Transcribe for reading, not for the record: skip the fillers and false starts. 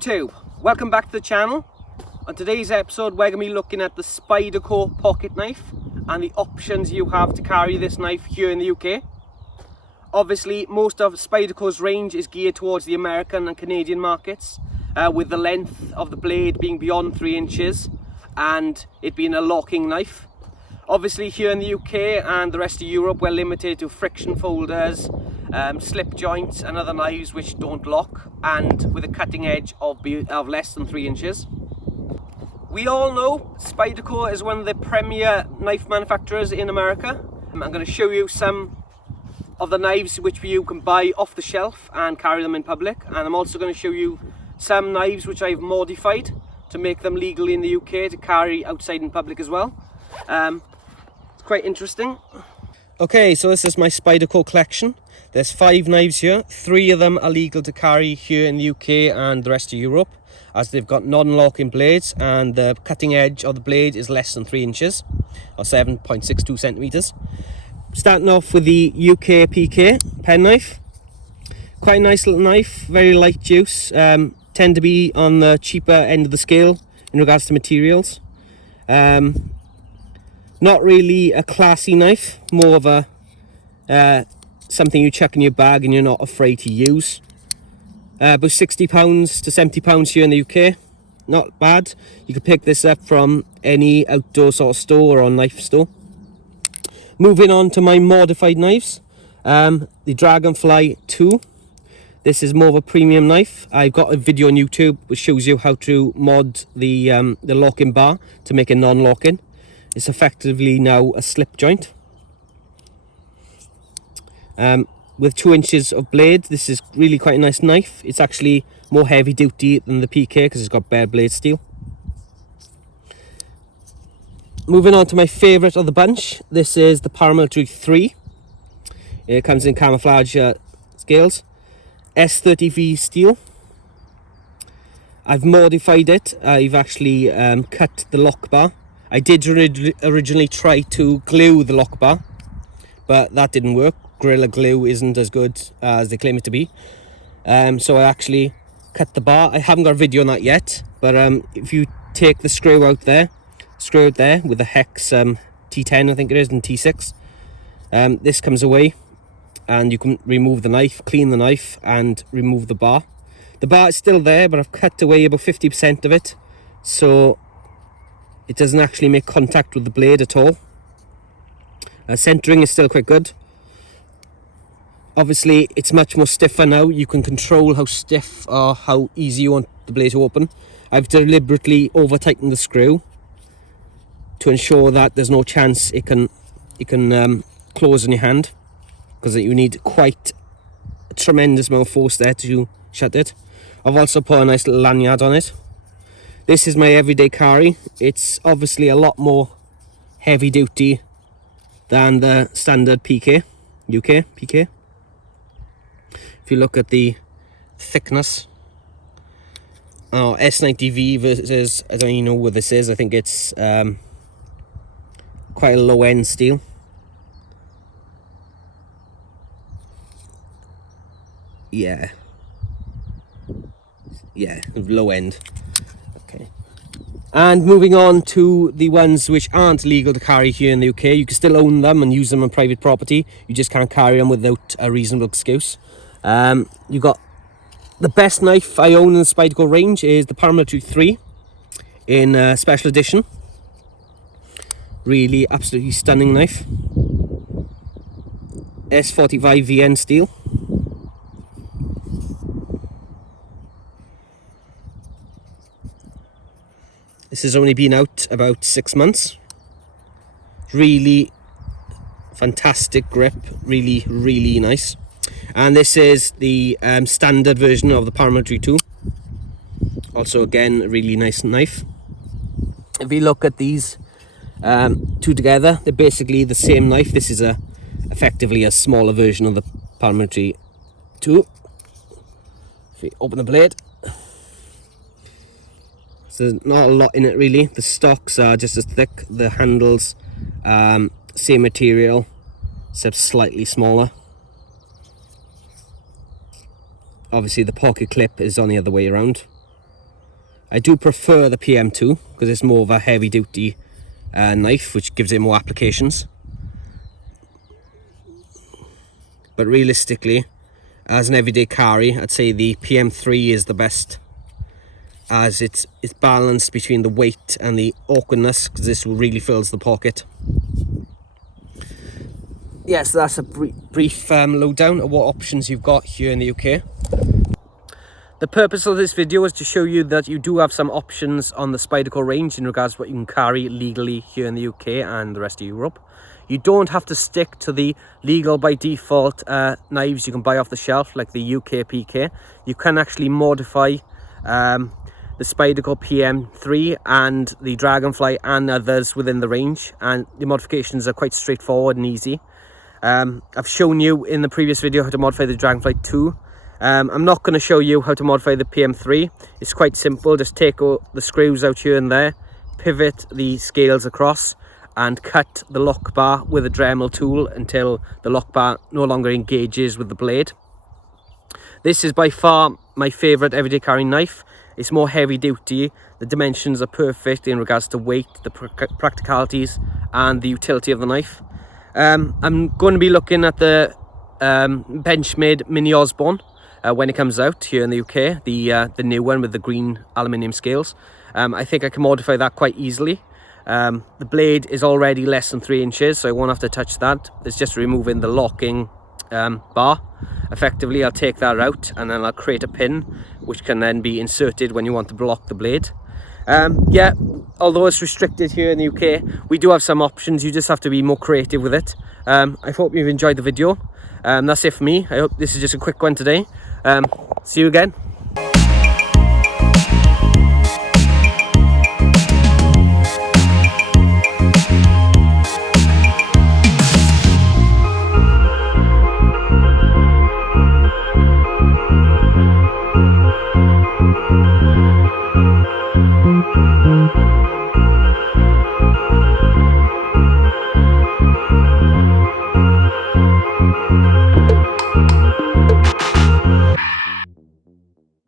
YouTube, welcome back to the channel. On today's episode we're going to be looking at the Spyderco pocket knife and the options you have to carry this knife here in the UK. Obviously most of Spyderco's range is geared towards the American and Canadian markets, with the length of the blade being beyond 3 inches and it being a locking knife. Obviously here in the UK and the rest of Europe we're limited to friction folders, slip joints and other knives which don't lock, and with a cutting edge of less than 3 inches. We all know Spyderco is one of the premier knife manufacturers in America. I'm going to show you some of the knives which you can buy off the shelf and carry them in public, and I'm also going to show you some knives which I've modified to make them legal in the UK to carry outside in public as well. It's quite interesting. Okay, so this is my Spyderco collection. There's 5 knives here. 3 of them are legal to carry here in the UK and the rest of Europe, as they've got non-locking blades and the cutting edge of the blade is less than 3 inches or 7.62 centimeters. Starting off with the UK PK pen knife. Quite a nice little knife, very light use, tend to be on the cheaper end of the scale in regards to materials. Not really a classy knife, more of a something you chuck in your bag and you're not afraid to use. About £60 to £70 here in the UK, not bad. You can pick this up from any outdoor sort of store or knife store. Moving on to my modified knives, the Dragonfly 2. This is more of a premium knife. I've got a video on YouTube which shows you how to mod the locking bar to make it non-locking. It's effectively now a slip joint. With 2 inches of blade, this is really quite a nice knife. It's actually more heavy duty than the PK because it's got bare blade steel. Moving on to my favourite of the bunch, this is the Paramilitary 3. It comes in camouflage scales. S30V steel. I've modified it. I've actually cut the lock bar. I did originally try to glue the lock bar, but that didn't work. Gorilla Glue isn't as good as they claim it to be. So I actually cut the bar. I haven't got a video on that yet, but if you take the screw out there with the hex T10 I think it is, and T6, this comes away and you can remove the knife, clean the knife and remove the bar. The bar is still there, but I've cut away about 50% of it, so it doesn't actually make contact with the blade at all. Centering is still quite good. Obviously it's much more stiffer now. You can control how stiff or how easy you want the blade to open. I've deliberately over tightened the screw to ensure that there's no chance it can close in your hand, because you need quite a tremendous amount of force there to shut it. I've also put a nice little lanyard on it. This is my everyday carry. It's obviously a lot more heavy duty than the standard PK, UK PK. If you look at the thickness, S90V versus, I don't even know what this is. I think it's quite a low end steel. Yeah, low end. Okay. And moving on to the ones which aren't legal to carry here in the UK. You can still own them and use them on private property. You just can't carry them without a reasonable excuse. You got the best knife I own in the Spyderco range is the Paramilitary 3 in special edition. Really absolutely stunning knife. S45 VN steel. This has only been out about 6 months. Really fantastic grip, really nice. And this is the standard version of the Paramilitary 2. Also again, a really nice knife. If you look at these two together, they're basically the same knife. This is effectively a smaller version of the Paramilitary 2. If you open the blade, so there's not a lot in it really. The stocks are just as thick, the handles same material except slightly smaller. Obviously the pocket clip is on the other way around. I do prefer the PM2 because it's more of a heavy duty knife, which gives it more applications. But realistically, as an everyday carry, I'd say the PM3 is the best, as it's balanced between the weight and the awkwardness, because this really fills the pocket. Yes, that's a brief lowdown of what options you've got here in the UK. The purpose of this video is to show you that you do have some options on the Spyderco range in regards to what you can carry legally here in the UK and the rest of Europe. You don't have to stick to the legal by default knives you can buy off the shelf, like the UK PK. You can actually modify the Spyderco PM3 and the Dragonfly and others within the range, and the modifications are quite straightforward and easy. I've shown you in the previous video how to modify the Dragonfly 2. I'm not going to show you how to modify the PM3. It's quite simple. Just take the screws out here and there, pivot the scales across, and cut the lock bar with a Dremel tool until the lock bar no longer engages with the blade. This is by far my favourite everyday carry knife. It's more heavy duty. The dimensions are perfect in regards to weight, the practicalities and the utility of the knife. I'm going to be looking at the Benchmade Mini Osborne when it comes out here in the UK, the new one with the green aluminium scales. I think I can modify that quite easily. The blade is already less than 3 inches, so I won't have to touch that. It's just removing the locking bar. Effectively, I'll take that out and then I'll create a pin which can then be inserted when you want to block the blade. Yeah, although it's restricted here in the UK, we do have some options. You just have to be more creative with it. I hope you've enjoyed the video. That's it for me. I hope this is just a quick one today. See you again. Thank you.